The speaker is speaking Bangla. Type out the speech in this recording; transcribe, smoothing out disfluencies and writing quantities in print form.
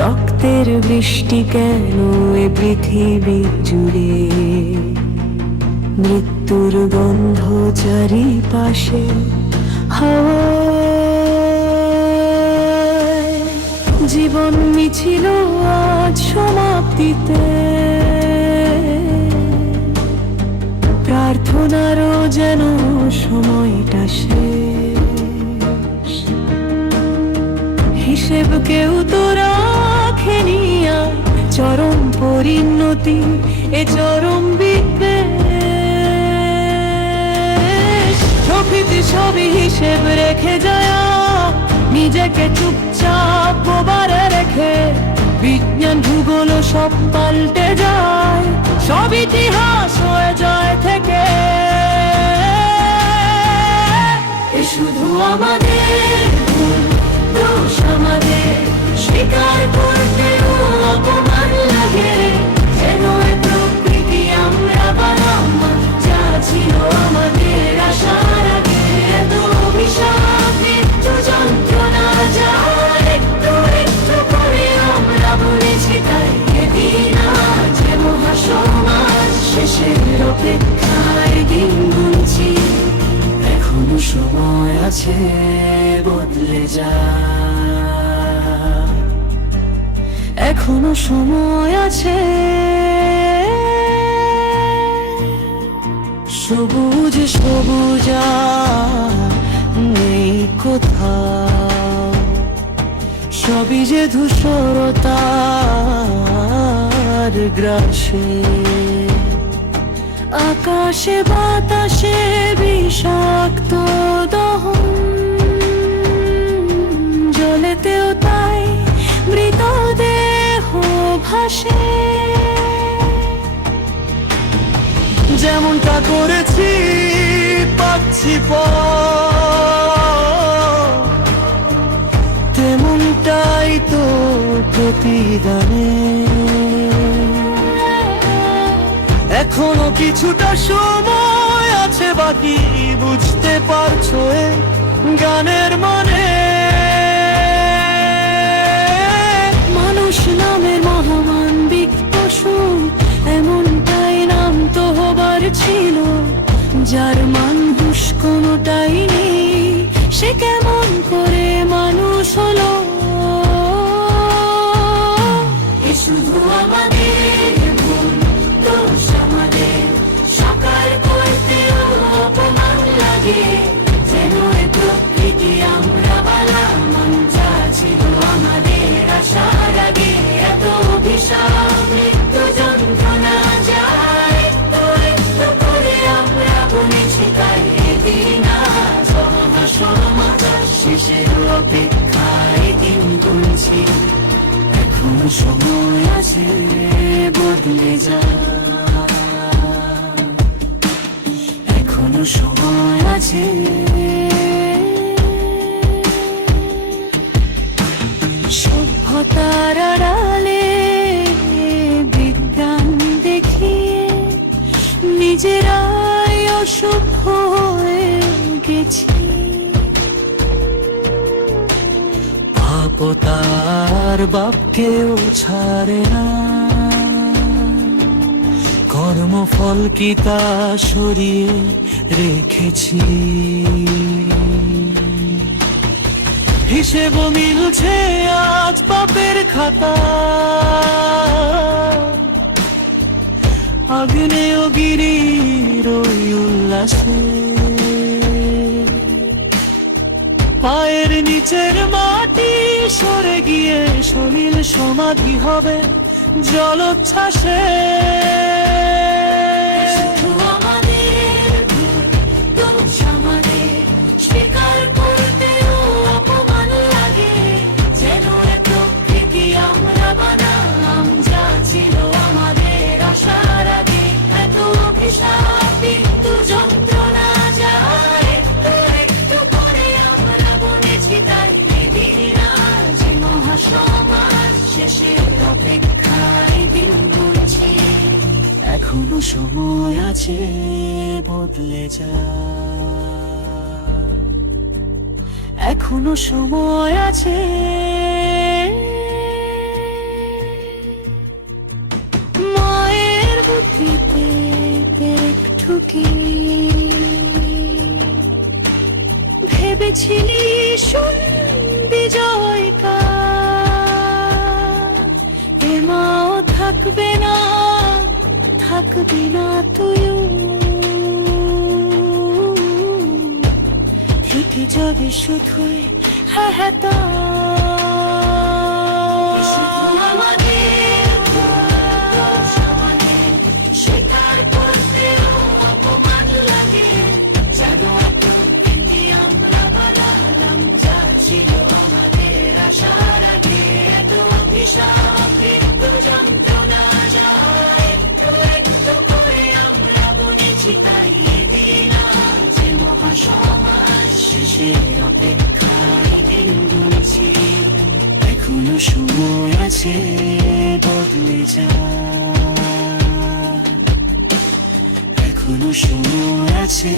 রক্তের বৃষ্টি কেন এ পৃথিবী জুড়ে, মৃত্যুর গন্ধ চারিপাশে হাওয়ায়। জীবন মিছিল আজ সমাপ্তিতে, প্রার্থনারও যেন সময়টা শেষ। হিসেব কেউ তো রাখেনি আর, চরম পরিণতি এ চরম বিদ্বেষ। প্রকৃতি সবই হিসেব রেখে যায়, নিজেকে চুপচাপ বোবারে রেখে। বিজ্ঞান ভূগোল সব পাল্টে যায়, সব ইতিহাস হয়ে যায় থেকে। এ শুধু আমাদের ভুল, দোষ আমাদের, স্বীকার করতেও অপমান লাগে। যেন এ প্রকৃতি আমরা বানাম, যা ছিল আমাদের আশার আগে। এত অভিশাপ, মৃত্যু, যন্ত্রণা যায় একটু একটু করে আমরা বলেছি, তাই এদিন আজ মহাসমাজ শেষের অপেক্ষায় দিন গুনছি। এখনো সময় আছে বদলে যা, এখনো সময় আছে। সবুজ সবুজ নেই কোথাও, সবই যে ধূসরতার গ্রাসে। আকাশে বাতাসে বিষাক্ত দহন, জলেতেও তাই মৃতদেহ ভাসে। যেমনটা করেছি পাচ্ছি তেমনটাই তো প্রতিদানে। এখনো কিছুটা সময় আছে বাকি, বুঝতে পারছো এ গানের মানে। মানুষ নামের মহামানবিক পশু, এমনটাই নাম তো হবার ছিল। যার মানুষ কোনোটাই নেই, সে কেমন করে মানুষ হলো? এ শুধু আমাদের ভুল, দোষ আমাদের, স্বীকার করতেও অপমান লাগে। যেন এ প্রকৃতি আমরা বানাম, যা ছিল আমাদের আশার আগে। এত অভিশাপ, মৃত্যু, যন্ত্রণা যায় একটু একটু করে আমরা বলেছি, তাই এদিন আজ মহাসমাজ শেষের অপেক্ষায় দিন গুনছি। এখনো সময় আছে বদলে যা, এখনো সময় আছে। সভ্যতার আড়ালে বিজ্ঞান দেখিয়ে নিজেরাই অসভ্য হয়ে গেছি। পাপতার বাপকেও ছাড়ে না, কর্মফল কি তা সরিয়ে রেখেছি। হিসেব মিলছে আজ পাপের খাতা, আগ্নেয়গিরির ওই উল্লাসে। পায়ের নিচের মাটি সরে গিয়ে সলিল সমাধি হবে জলোচ্ছ্বাসে। স্বীকার করতেও অপমান লাগে। যেন এ প্রকৃতি আমরা বানাম, যা ছিল আমাদের আশার আগে। এত অভিশাপ, মৃত্যু, যন্ত্রণা যায় একটু একটু করে আমরা বলেছি, তাই এদিন আজ মহাসমাজ শেষের অপেক্ষায় দিন গুনছি। এখনো সময় আছে বদলে যা, এখনো সময় আছে। থাকবে না, থাকবে না তুইও, থেকে যাবে শুধুই হ্যাঁ হ্যাঁ তা। শুধু আমাদের দোষ, আমাদের স্বীকার করতেও অপমান লাগে। যেন এত ভেঙে আমরা বানালাম যা ছিল আমাদের আশার আগে। এত অভিশাপ, মৃত্যু যন্ত্রণা যায় একটু একটু করে আমরা বুনেছি, তাই এদিন যে মহাসমাজ শেষের অপেক্ষায় দিন গুনছি। এখনো সময় আছে বদলে যা, এখনো সময় আছে।